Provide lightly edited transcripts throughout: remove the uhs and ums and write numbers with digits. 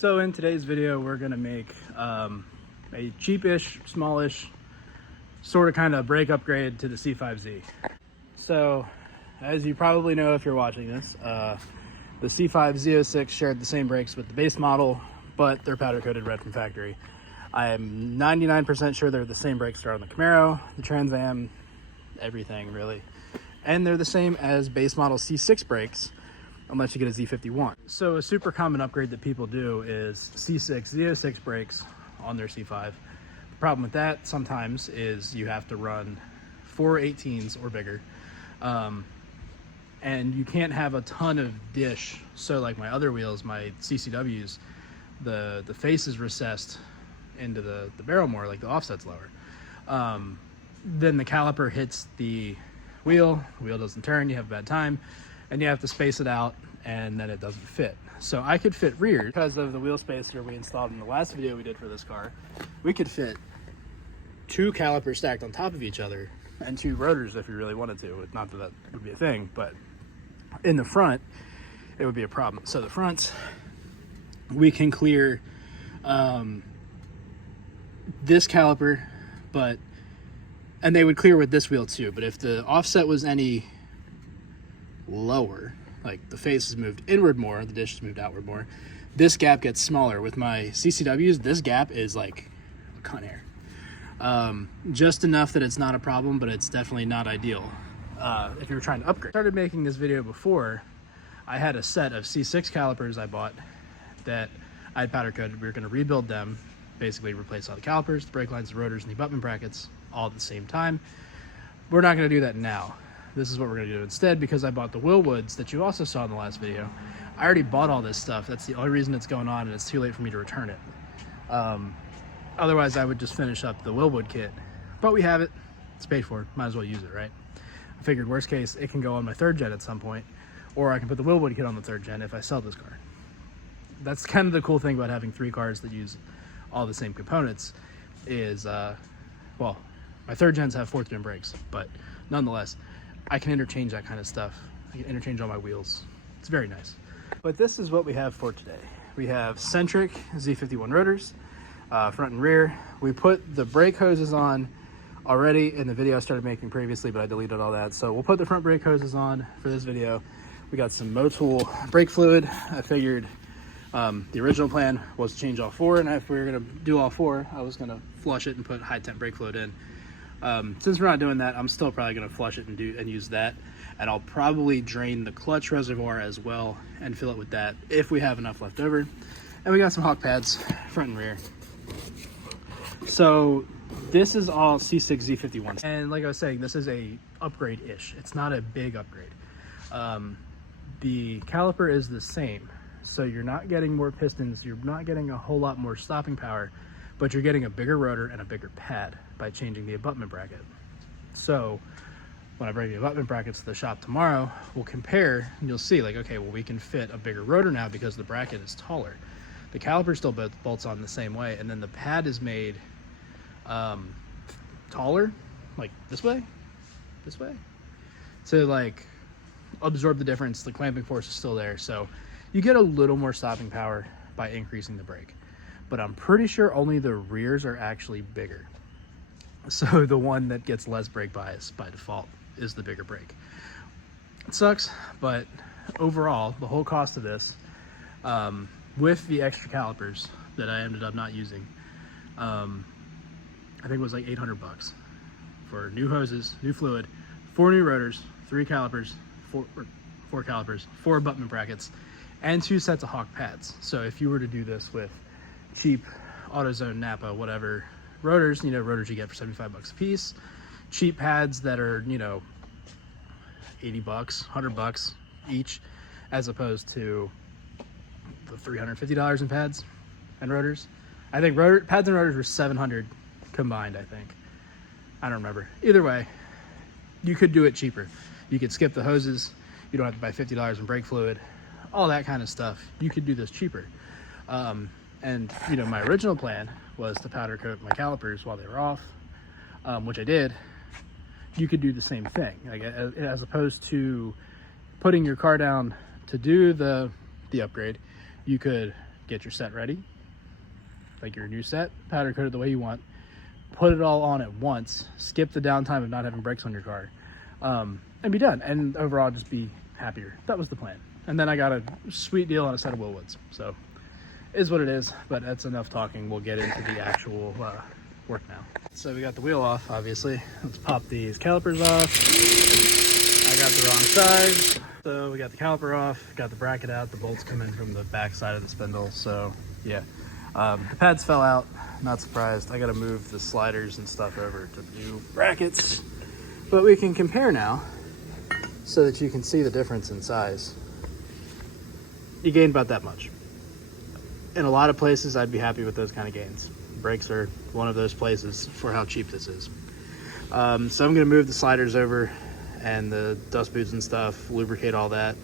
So in today's video, we're gonna make a cheapish, smallish, sort of kind of brake upgrade to the C5Z. So as you probably know if you're watching this, the C5 Z06 shared the same brakes with the base model, but they're powder coated red from factory. I am 99% sure they're the same brakes that are on the Camaro, the Trans Am, everything really. And they're the same as base model C6 brakes, unless you get a Z51. So a super common upgrade that people do is C6, Z06 brakes on their C5. The problem with that sometimes is you have to run 418s or bigger. And you can't have a ton of dish. So like my other wheels, my CCWs, the face is recessed into the barrel more, like the offset's lower. Then the caliper hits the wheel doesn't turn, you have a bad time, and you have to space it out, and then it doesn't fit. So I could fit rear because of the wheel spacer we installed in the last video we did for this car. We could fit 2 calipers stacked on top of each other and 2 rotors if you really wanted to. Not that that would be a thing, but in the front, it would be a problem. So the front, we can clear this caliper, and they would clear with this wheel too, but if the offset was any lower, like the face is moved inward more, the dish is moved outward more, this gap gets smaller. With my CCWs, this gap is like a Con Air. Just enough that it's not a problem, but it's definitely not ideal if you're trying to upgrade. I started making this video before. I had a set of C6 calipers I bought that I had powder coated. We were going to rebuild them, basically replace all the calipers, the brake lines, the rotors, and the abutment brackets all at the same time. We're not going to do that now. This is what we're going to do instead, because I bought the Willwoods that you also saw in the last video. I already bought all this stuff. That's the only reason it's going on, and it's too late for me to return it. Otherwise, I would just finish up the Willwood kit. But we have it. It's paid for. Might as well use it, right? I figured worst case, it can go on my 3rd gen at some point, or I can put the Willwood kit on the 3rd gen if I sell this car. That's kind of the cool thing about having 3 cars that use all the same components is, well, my 3rd gens have 4th gen brakes, but nonetheless, I can interchange that kind of stuff. I can interchange all my wheels. It's very nice. But this is what we have for today. We have centric Z51 rotors, front and rear. We put the brake hoses on already in the video I started making previously, but I deleted all that. So we'll put the front brake hoses on for this video. We got some Motul brake fluid. I figured the original plan was to change all 4, and if we were gonna do all 4, I was gonna flush it and put high temp brake fluid in. Since we're not doing that, I'm still probably going to flush it and use that, and I'll probably drain the clutch reservoir as well and fill it with that if we have enough left over. And we got some hawk pads front and rear. So this is all C6 Z51, and like I was saying, this is a upgrade-ish. It's not a big upgrade. The caliper is the same, so you're not getting more pistons, you're not getting a whole lot more stopping power, but you're getting a bigger rotor and a bigger pad by changing the abutment bracket. So when I bring the abutment brackets to the shop tomorrow, we'll compare and you'll see like, okay, well, we can fit a bigger rotor now because the bracket is taller. The caliper still bolts on the same way, and then the pad is made taller, like this way, to like absorb the difference. The clamping force is still there, so you get a little more stopping power by increasing the brake. But I'm pretty sure only the rears are actually bigger. So the one that gets less brake bias by default is the bigger brake. It sucks, but overall, the whole cost of this, with the extra calipers that I ended up not using, I think it was like 800 bucks for new hoses, new fluid, 4 new rotors, 3 calipers, 4 calipers, 4 abutment brackets, and 2 sets of hawk pads. So if you were to do this with cheap AutoZone, Napa, whatever rotors, rotors you get for 75 bucks a piece, cheap pads that are, 80 bucks, 100 bucks each, as opposed to the $350 in pads and rotors. I think pads and rotors were 700 combined, I think. I don't remember. Either way, you could do it cheaper. You could skip the hoses. You don't have to buy $50 in brake fluid, all that kind of stuff. You could do this cheaper. And my original plan was to powder coat my calipers while they were off, which I did. You could do the same thing, like as opposed to putting your car down to do the upgrade. You could get your set ready, like your new set, powder coat it the way you want, put it all on at once, skip the downtime of not having brakes on your car, and be done. And overall, just be happier. That was the plan. And then I got a sweet deal on a set of Willwoods. So, is what it is, but that's enough talking. We'll get into the actual work now. So we got the wheel off, obviously. Let's pop these calipers off. I got the wrong size. So we got the caliper off, got the bracket out, the bolts come in from the back side of the spindle. So yeah, the pads fell out, not surprised. I gotta move the sliders and stuff over to the new brackets, but we can compare now so that you can see the difference in size. You gain about that much. In a lot of places, I'd be happy with those kind of gains. Brakes are one of those places for how cheap this is. So I'm gonna move the sliders over and the dust boots and stuff, lubricate all that.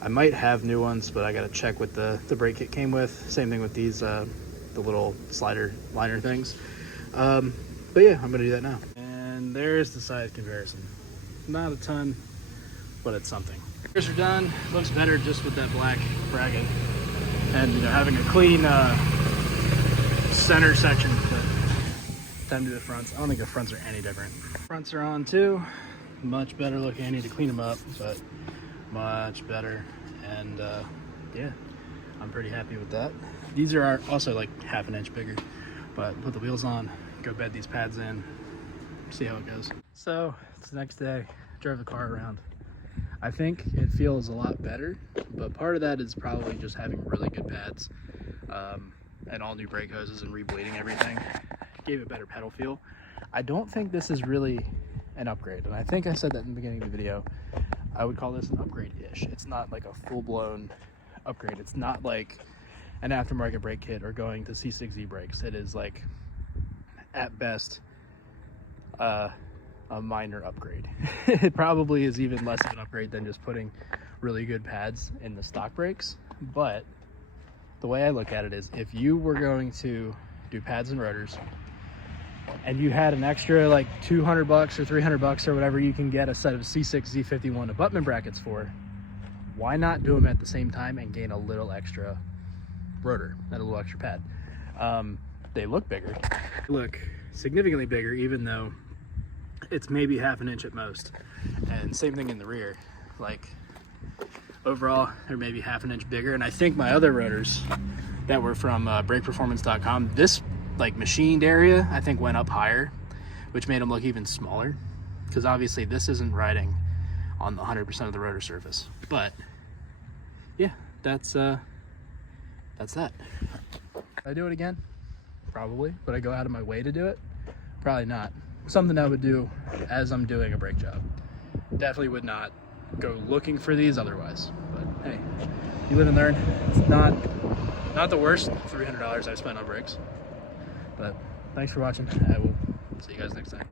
I might have new ones, but I gotta check what the brake kit came with. Same thing with these, the little slider liner things. But yeah, I'm gonna do that now. And there's the size comparison. Not a ton, but it's something. Gears are done. Looks better just with that black bracket. And you know, having a clean center section. But time to do the fronts. I don't think the fronts are any different. Fronts are on too. Much better looking. I need to clean them up, but much better. And yeah, I'm pretty happy with that. These are also like half an inch bigger, but put the wheels on, go bed these pads in, see how it goes. So it's the next day, drove the car around. I think it feels a lot better, but part of that is probably just having really good pads and all new brake hoses and rebleeding everything. Gave it better pedal feel. I don't think this is really an upgrade, and I think I said that in the beginning of the video. I would call this an upgrade-ish. It's not like a full-blown upgrade. It's not like an aftermarket brake kit or going to C6Z brakes. It is like, at best, a minor upgrade. It probably is even less of an upgrade than just putting really good pads in the stock brakes. But the way I look at it is, if you were going to do pads and rotors and you had an extra like $200 or $300 or whatever you can get a set of C6 Z51 abutment brackets for, why not do them at the same time and gain a little extra rotor and a little extra pad? They look bigger. They look significantly bigger, even though it's maybe half an inch at most. And same thing in the rear. Like, overall, they're maybe half an inch bigger. And I think my other rotors that were from brakeperformance.com, this like machined area, I think went up higher, which made them look even smaller. Because obviously this isn't riding on the 100% of the rotor surface. But yeah, that's that. I do it again? Probably. Would I go out of my way to do it? Probably not. Something I would do as I'm doing a brake job. Definitely would not go looking for these otherwise. But hey, you live and learn. It's not the worst $300 I've spent on brakes. But thanks for watching. I will see you guys next time.